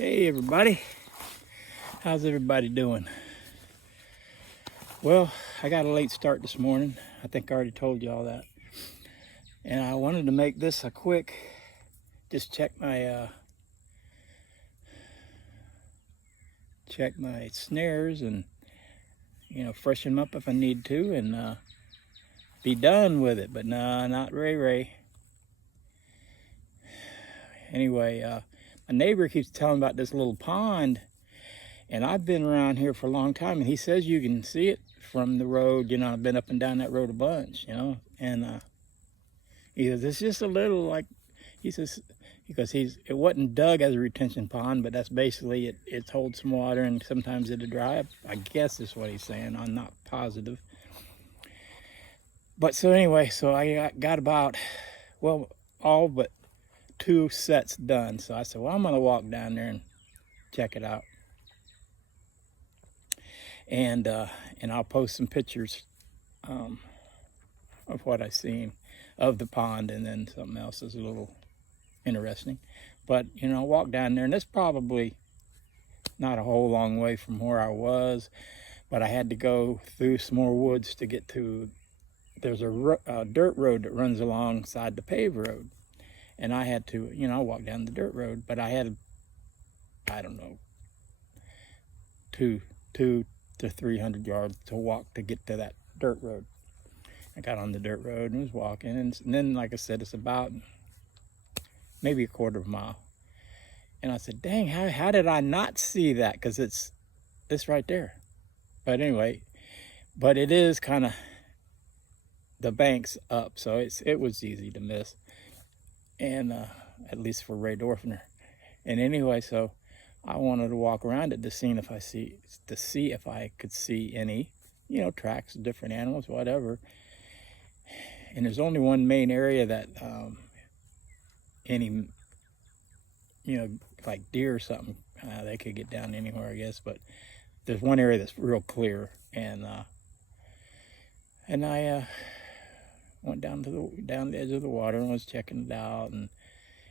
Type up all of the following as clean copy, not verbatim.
Hey everybody, how's everybody doing? Well, I got a late start this morning. I think I already told you all that. And I wanted to make this a quick, just check my snares and freshen them up if I need to and be done with it. But no, not Ray. Anyway, my neighbor keeps telling about this little pond, and I've been around here for a long time, and he says you can see it from the road. I've been up and down that road a bunch, and he says it's just a little, like, he says, because it wasn't dug as a retention pond, but that's basically it holds some water and sometimes it'll dry up. I guess is what he's saying. I'm not positive. But so anyway, so I got about, well, all but 2 sets done. So I said, well, I'm gonna walk down there and check it out. And I'll post some pictures of what I've seen of the pond, and then something else is a little interesting. But I walked down there, and it's probably not a whole long way from where I was, but I had to go through some more woods to get to. There's a dirt road that runs alongside the paved road, and I had to, walk down the dirt road, but I had, I don't know, 200 to 300 yards to walk to get to that dirt road. I got on the dirt road and was walking, and then, like I said, it's about maybe a quarter of a mile. And I said, dang, how did I not see that? Because it's right there. But anyway, but it is kind of, the bank's up, so it was easy to miss. And at least for Ray Dorfner. And anyway, so I wanted to walk around it to see if I could see any, tracks of different animals, whatever. And there's only one main area that any, like deer or something, they could get down anywhere, I guess. But there's one area that's real clear, and I went down the edge of the water and was checking it out, and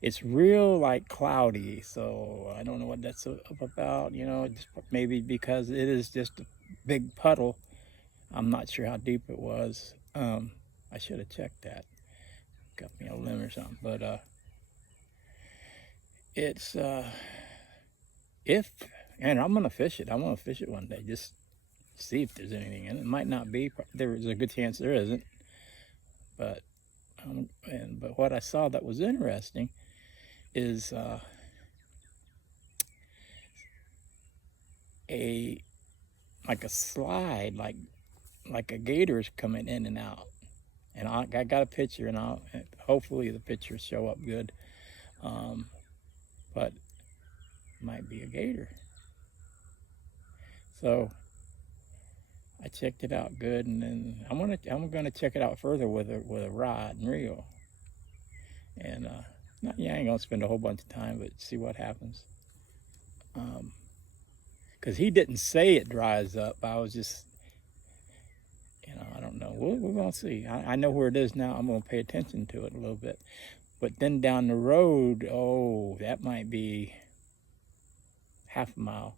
it's real like cloudy, so I don't know what that's up about. Just maybe because it is just a big puddle. I'm not sure how deep it was. I should have checked that. Got me a limb or something, but it's and I'm gonna fish it. I'm gonna fish it one day, just see if there's anything in it. It might not be. There's a good chance there isn't. But but what I saw that was interesting is like a slide, like a gator's coming in and out. And I got a picture, and hopefully the pictures show up good. But it might be a gator. So I checked it out good, and then I'm gonna check it out further with a rod and reel. And I ain't gonna spend a whole bunch of time, but see what happens. Because he didn't say it dries up. I was just, I don't know. We're gonna see. I know where it is now. I'm gonna pay attention to it a little bit. But then down the road, oh, that might be half a mile.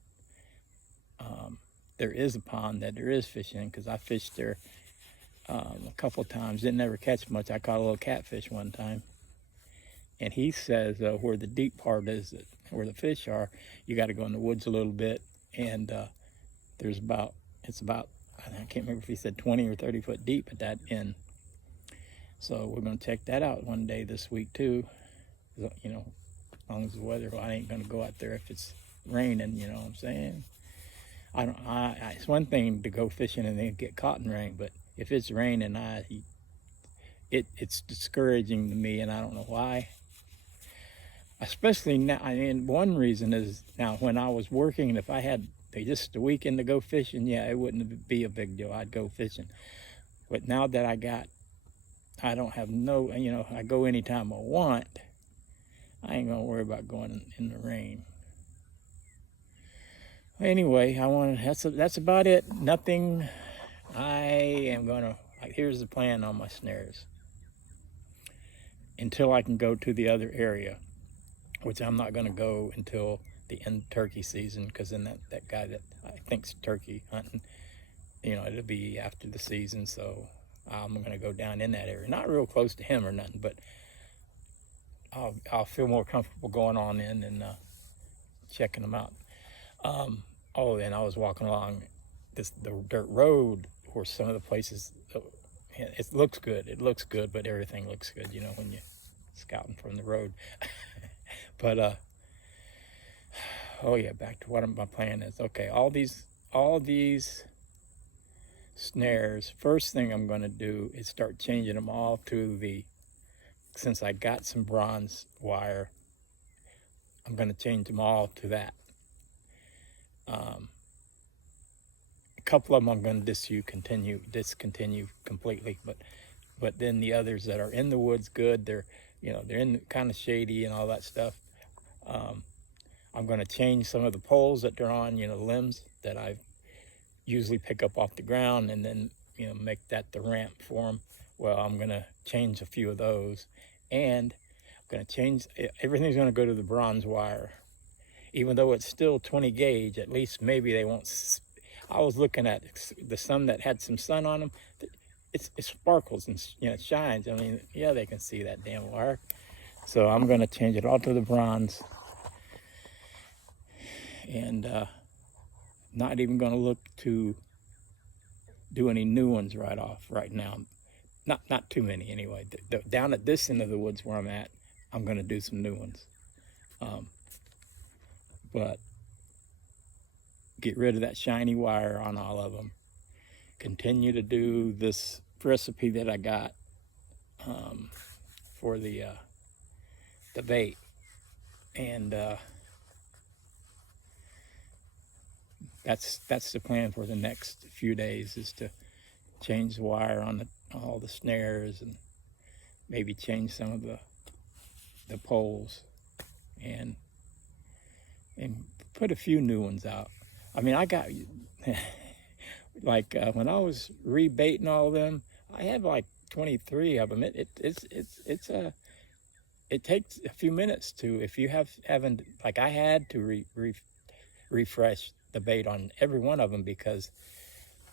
There is a pond that there is fish in, because I fished there a couple of times. Didn't ever catch much. I caught a little catfish one time. And he says where the deep part is, where the fish are, you got to go in the woods a little bit. And it's about, I can't remember if he said 20 or 30 foot deep at that end. So we're going to check that out one day this week too. As long as the weather, I ain't going to go out there if it's raining, you know what I'm saying? It's one thing to go fishing and then get caught in rain, but if it's raining, it's discouraging to me, and I don't know why. Especially now, and one reason is now when I was working, if I had just a weekend to go fishing, yeah, it wouldn't be a big deal. I'd go fishing. But now that I don't have I go anytime I want, I ain't gonna worry about going in the rain. Anyway, that's about it. Nothing. I am gonna, here's the plan on my snares. Until I can go to the other area, which I'm not gonna go until the end turkey season, because then that guy that I think's turkey hunting, it'll be after the season, so I'm gonna go down in that area. Not real close to him or nothing, but I'll feel more comfortable going on in and checking them out. Oh, and I was walking along the dirt road, where some of the places, it looks good. It looks good, but everything looks good, when you're scouting from the road. But oh yeah, back to what my plan is. Okay, all these snares. First thing I'm going to do is start changing them all to since I got some bronze wire, I'm going to change them all to that. A couple of them I'm going to discontinue completely, but then the others that are in the woods, good. They're in kind of shady and all that stuff. I'm going to change some of the poles that they're on, the limbs that I usually pick up off the ground, and then make that the ramp for them. Well, I'm going to change a few of those, and I'm going to change everything's going to go to the bronze wire. Even though it's still 20 gauge, at least maybe they won't. I was looking at some that had some sun on them. It sparkles and it shines. I mean, yeah, they can see that damn wire. So I'm going to change it all to the bronze, and not even going to look to do any new ones right now. Not too many anyway. Down at this end of the woods where I'm at, I'm going to do some new ones. But get rid of that shiny wire on all of them. Continue to do this recipe that I got for the bait, and that's the plan for the next few days, is to change the wire on all the snares, and maybe change some of the poles, and put a few new ones out. I mean, I got like when I was rebaiting all of them, I had like 23 of them. It takes a few minutes to, if you haven't, like I had to refresh the bait on every one of them, because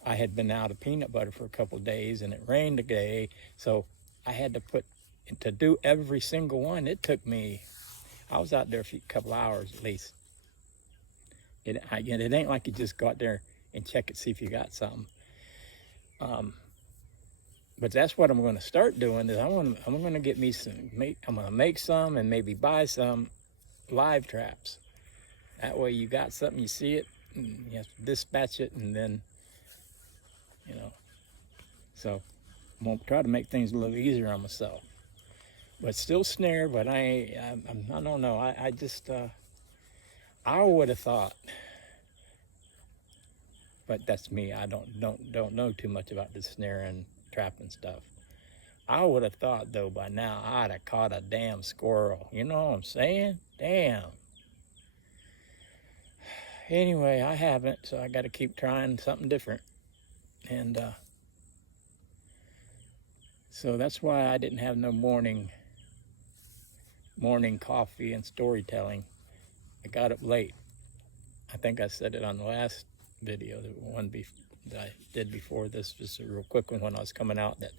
I had been out of peanut butter for a couple of days, and it rained a day, so I had to do every single one. It took me, I was out there a couple hours at least. It ain't like you just go out there and check it, see if you got something. But that's what I'm going to start doing. Is I'm going to get me I'm going to make some and maybe buy some live traps. That way you got something, you see it, and you have to dispatch it, and then So I'm going to try to make things a little easier on myself. But still snare. But I don't know. I just I would have thought, but that's me. I don't know too much about the snare and trapping stuff. I would have thought, though, by now I'd have caught a damn squirrel. You know what I'm saying? Damn. Anyway, I haven't, so I got to keep trying something different. And so that's why I didn't have no morning coffee and storytelling. I got up late. I think I said it on the last video, the one that I did before this, just a real quick one when I was coming out, that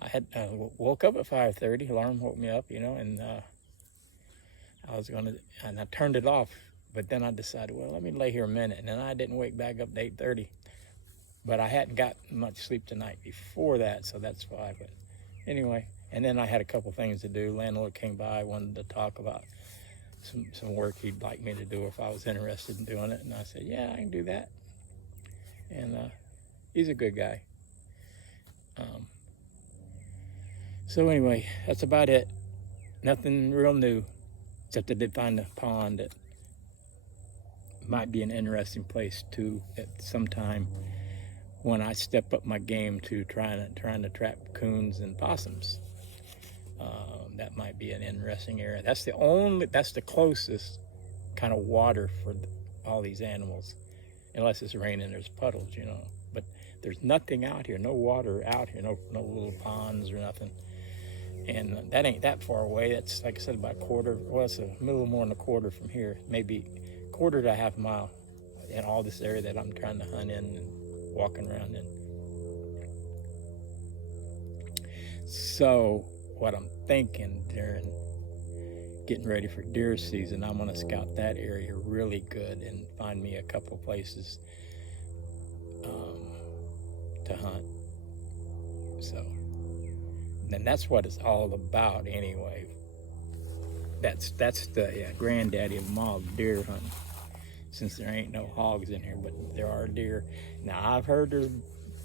I had woke up at 5:30. Alarm woke me up, and and I turned it off. But then I decided, well, let me lay here a minute, and then I didn't wake back up to 8:30. But I hadn't got much sleep tonight before that, so that's why. But anyway, and then I had a couple things to do. Landlord came by, wanted to talk about some work he'd like me to do if I was interested in doing it, and I said, yeah, I can do that. And he's a good guy. So anyway, that's about it. Nothing real new, except I did find a pond that might be an interesting place to at some time when I step up my game to trying to trap coons and possums. That might be an interesting area. That's the closest kind of water for all these animals, unless it's raining. There's puddles, But there's nothing out here, no water out here, no little ponds or nothing. And that ain't that far away. That's, like I said, about a quarter. Well, it's a little more than a quarter from here, maybe quarter to a half mile in all this area that I'm trying to hunt in and walking around in. So what I'm thinking during getting ready for deer season, I'm gonna scout that area really good and find me a couple places to hunt. So then that's what it's all about anyway. That's the granddaddy of them all, deer hunting. Since there ain't no hogs in here, but there are deer. Now I've heard there's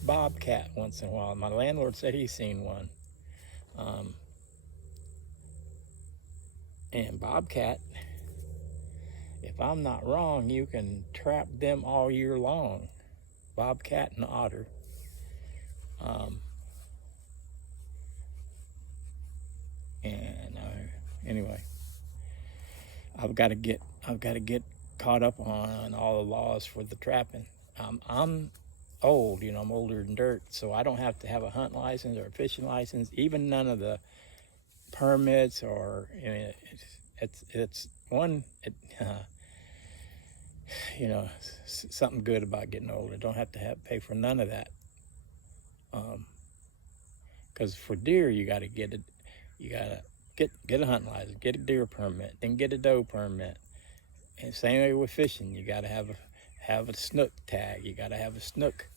bobcat once in a while. My landlord said he's seen one. And bobcat, if I'm not wrong, you can trap them all year long. Bobcat and otter. Anyway, I've got to get caught up on all the laws for the trapping. I'm old, I'm older than dirt, so I don't have to have a hunt license or a fishing license, even none of the permits or it's something good about getting older. Don't have to pay for none of that. Because for deer, you got to get a hunt license, get a deer permit, then get a doe permit. And same way with fishing, you got to have a snook tag. You got to have a snook.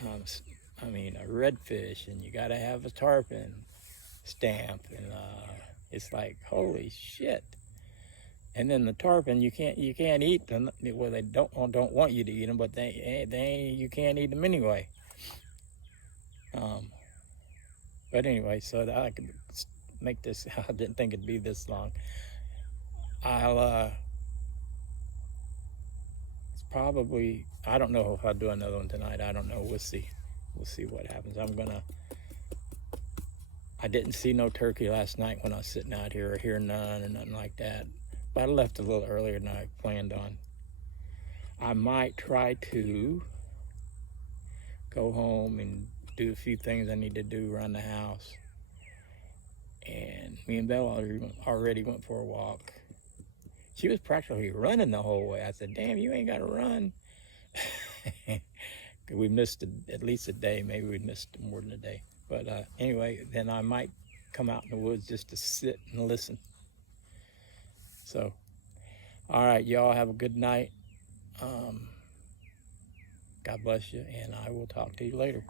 A redfish, and you got to have a tarpon stamp, and it's like, holy shit. And then the tarpon, you can't eat them. Well, they don't want you to eat them, but you can't eat them anyway. But anyway, so that I could make this. I didn't think it'd be this long. It's probably, I don't know if I'll do another one tonight. I don't know. We'll see what happens. I didn't see no turkey last night when I was sitting out here, or hear none or nothing like that. But I left a little earlier than I planned on. I might try to go home and do a few things I need to do around the house. And me and Bella already went for a walk. She was practically running the whole way. I said, damn, you ain't got to run. We missed at least a day. Maybe we missed more than a day. But anyway, then I might come out in the woods just to sit and listen. So, all right, y'all have a good night. God bless you, and I will talk to you later.